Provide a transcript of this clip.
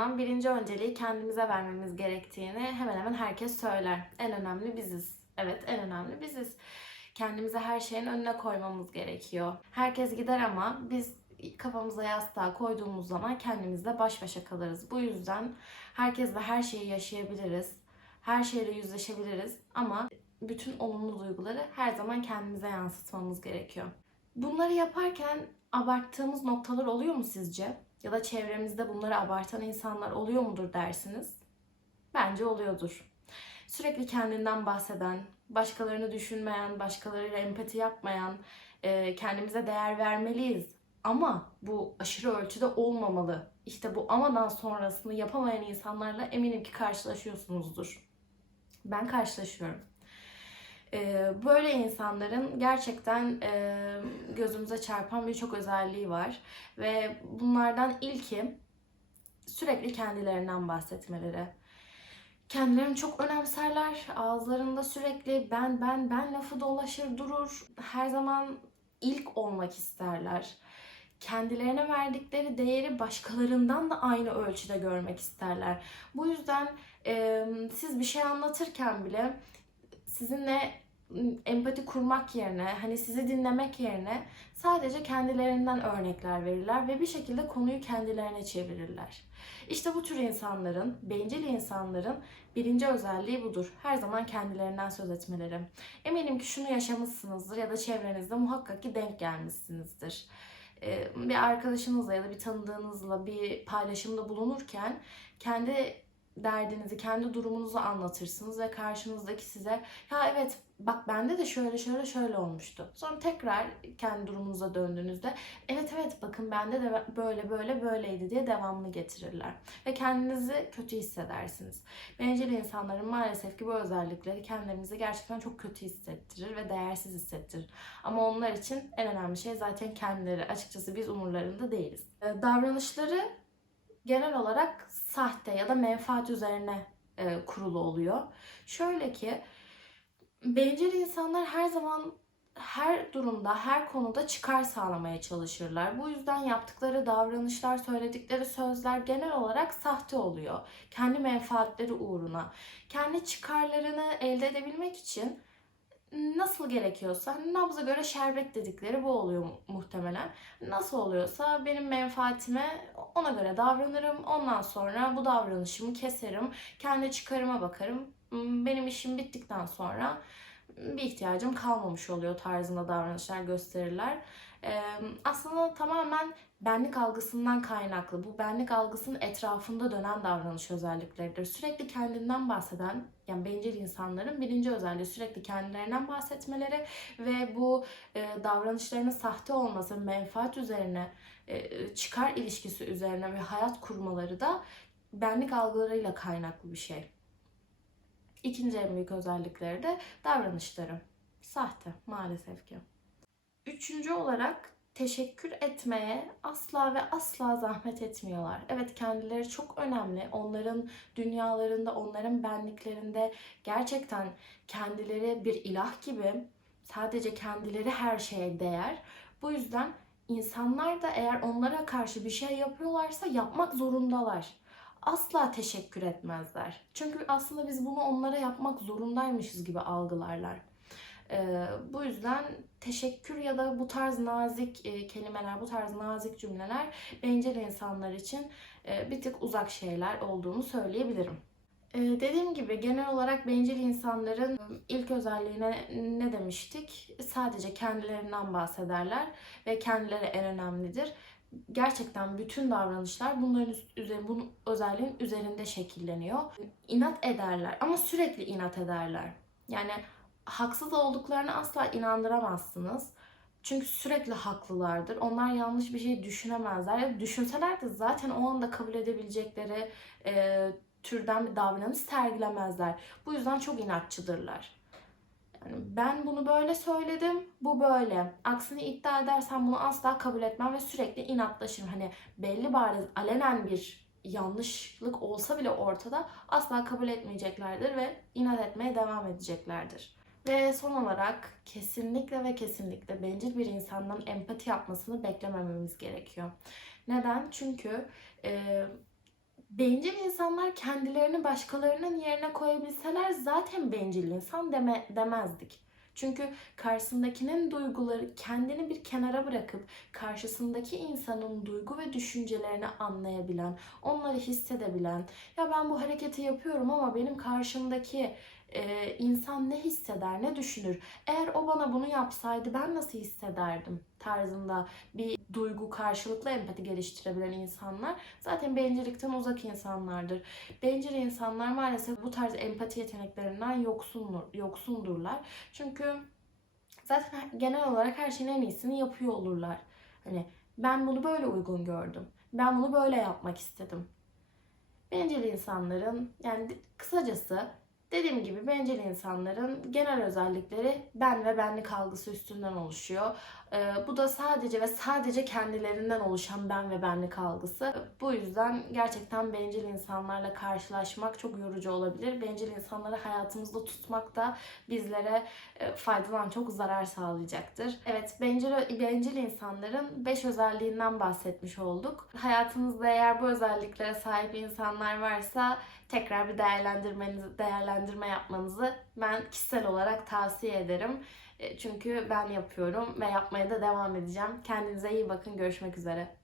zaman birinci önceliği kendimize vermemiz gerektiğini hemen hemen herkes söyler. En önemli biziz. Evet en önemli biziz. Kendimizi her şeyin önüne koymamız gerekiyor. Herkes gider ama biz kafamıza yastığa koyduğumuz zaman kendimizle baş başa kalırız. Bu yüzden herkesle her şeyi yaşayabiliriz. Her şeyle yüzleşebiliriz ama bütün olumlu duyguları her zaman kendimize yansıtmamız gerekiyor. Bunları yaparken abarttığımız noktalar oluyor mu sizce? Ya da çevremizde bunları abartan insanlar oluyor mudur dersiniz? Bence oluyordur. Sürekli kendinden bahseden, başkalarını düşünmeyen, başkalarıyla empati yapmayan, e, kendimize değer vermeliyiz. Ama bu aşırı ölçüde olmamalı. İşte bu amadan sonrasını yapamayan insanlarla eminim ki karşılaşıyorsunuzdur. Ben karşılaşıyorum. Ee, böyle insanların gerçekten e, gözümüze çarpan birçok özelliği var. Ve bunlardan ilki sürekli kendilerinden bahsetmeleri. Kendilerini çok önemserler. Ağızlarında sürekli ben ben ben lafı dolaşır durur. Her zaman ilk olmak isterler. Kendilerine verdikleri değeri başkalarından da aynı ölçüde görmek isterler. Bu yüzden e, siz bir şey anlatırken bile sizinle empati kurmak yerine, hani sizi dinlemek yerine sadece kendilerinden örnekler verirler ve bir şekilde konuyu kendilerine çevirirler. İşte bu tür insanların, bencil insanların birinci özelliği budur. Her zaman kendilerinden söz etmeleri. Eminim ki şunu yaşamışsınızdır ya da çevrenizde muhakkak ki denk gelmişsinizdir. Bir arkadaşınızla ya da bir tanıdığınızla bir paylaşımda bulunurken kendi derdinizi, kendi durumunuzu anlatırsınız ve karşınızdaki size ya evet bak bende de şöyle şöyle şöyle olmuştu. Sonra tekrar kendi durumunuza döndüğünüzde evet evet bakın bende de böyle böyle böyleydi diye devamını getirirler. Ve kendinizi kötü hissedersiniz. Bencil insanların maalesef ki bu özellikleri kendilerimizi gerçekten çok kötü hissettirir ve değersiz hissettirir. Ama onlar için en önemli şey zaten kendileri. Açıkçası biz umurlarında değiliz. Ee, Davranışları genel olarak sahte ya da menfaat üzerine e, kurulu oluyor. Şöyle ki bencil insanlar her zaman her durumda, her konuda çıkar sağlamaya çalışırlar. Bu yüzden yaptıkları davranışlar, söyledikleri sözler genel olarak sahte oluyor. Kendi menfaatleri uğruna. Kendi çıkarlarını elde edebilmek için nasıl gerekiyorsa hani nabza göre şerbet dedikleri bu oluyor mu- muhtemelen. Nasıl oluyorsa benim menfaatime ona göre davranırım. Ondan sonra bu davranışımı keserim. Kendi çıkarıma bakarım. Hmm, Benim işim bittikten sonra bir ihtiyacım kalmamış oluyor tarzında davranışlar gösterirler. Aslında tamamen benlik algısından kaynaklı. Bu benlik algısının etrafında dönen davranış özellikleridir. Sürekli kendinden bahseden, yani bencil insanların birinci özelliği sürekli kendilerinden bahsetmeleri ve bu e, davranışlarının sahte olması, menfaat üzerine, e, çıkar ilişkisi üzerine ve hayat kurmaları da benlik algılarıyla kaynaklı bir şey. İkinci en büyük özellikleri de davranışları. Sahte maalesef ki. Üçüncü olarak teşekkür etmeye asla ve asla zahmet etmiyorlar. Evet kendileri çok önemli. Onların dünyalarında, onların benliklerinde gerçekten kendileri bir ilah gibi sadece kendileri her şeye değer. Bu yüzden insanlar da eğer onlara karşı bir şey yapıyorlarsa yapmak zorundalar. Asla teşekkür etmezler. Çünkü aslında biz bunu onlara yapmak zorundaymışız gibi algılarlar. Ee, bu yüzden teşekkür ya da bu tarz nazik e, kelimeler, bu tarz nazik cümleler bencil insanlar için e, bir tık uzak şeyler olduğunu söyleyebilirim. Dediğim gibi genel olarak bencil insanların ilk özelliğine ne demiştik? Sadece kendilerinden bahsederler ve kendileri en önemlidir. Gerçekten bütün davranışlar bunların üzerine, bunun özelliğin üzerinde şekilleniyor. İnat ederler ama sürekli inat ederler. Yani haksız olduklarını asla inandıramazsınız. Çünkü sürekli haklılardır. Onlar yanlış bir şey düşünemezler. Ya düşünseler de zaten o anda kabul edebilecekleri e, türden bir davranış sergilemezler. Bu yüzden çok inatçıdırlar. Yani ben bunu böyle söyledim, bu böyle. Aksini iddia edersen bunu asla kabul etmem ve sürekli inatlaşırım. Hani belli bariz alenen bir yanlışlık olsa bile ortada asla kabul etmeyeceklerdir ve inat etmeye devam edeceklerdir. Ve son olarak kesinlikle ve kesinlikle bencil bir insandan empati yapmasını beklemememiz gerekiyor. Neden? Çünkü e, Bencil insanlar kendilerini başkalarının yerine koyabilseler zaten bencil insan deme, demezdik. Çünkü karşısındakinin duyguları kendini bir kenara bırakıp karşısındaki insanın duygu ve düşüncelerini anlayabilen, onları hissedebilen, ya ben bu hareketi yapıyorum ama benim karşımdaki e, insan ne hisseder, ne düşünür? Eğer o bana bunu yapsaydı ben nasıl hissederdim tarzında bir duygu karşılıklı empati geliştirebilen insanlar zaten bencillikten uzak insanlardır. Bencil insanlar maalesef bu tarz empati yeteneklerinden yoksundur, yoksundurlar. Çünkü zaten genel olarak her şeyin en iyisini yapıyor olurlar. Hani ben bunu böyle uygun gördüm. Ben bunu böyle yapmak istedim. Bencil insanların yani kısacası dediğim gibi bencil insanların genel özellikleri ben ve benlik algısı üstünden oluşuyor. Ee, bu da sadece ve sadece kendilerinden oluşan ben ve benlik algısı. Bu yüzden gerçekten bencil insanlarla karşılaşmak çok yorucu olabilir. Bencil insanları hayatımızda tutmak da bizlere e, faydadan çok zarar sağlayacaktır. Evet, bencil, bencil insanların 5 özelliğinden bahsetmiş olduk. Hayatınızda eğer bu özelliklere sahip insanlar varsa tekrar bir değerlendirmenizi, değerlendirme yapmanızı ben kişisel olarak tavsiye ederim. E, Çünkü ben yapıyorum ve yapmaya da devam edeceğim. Kendinize iyi bakın. Görüşmek üzere.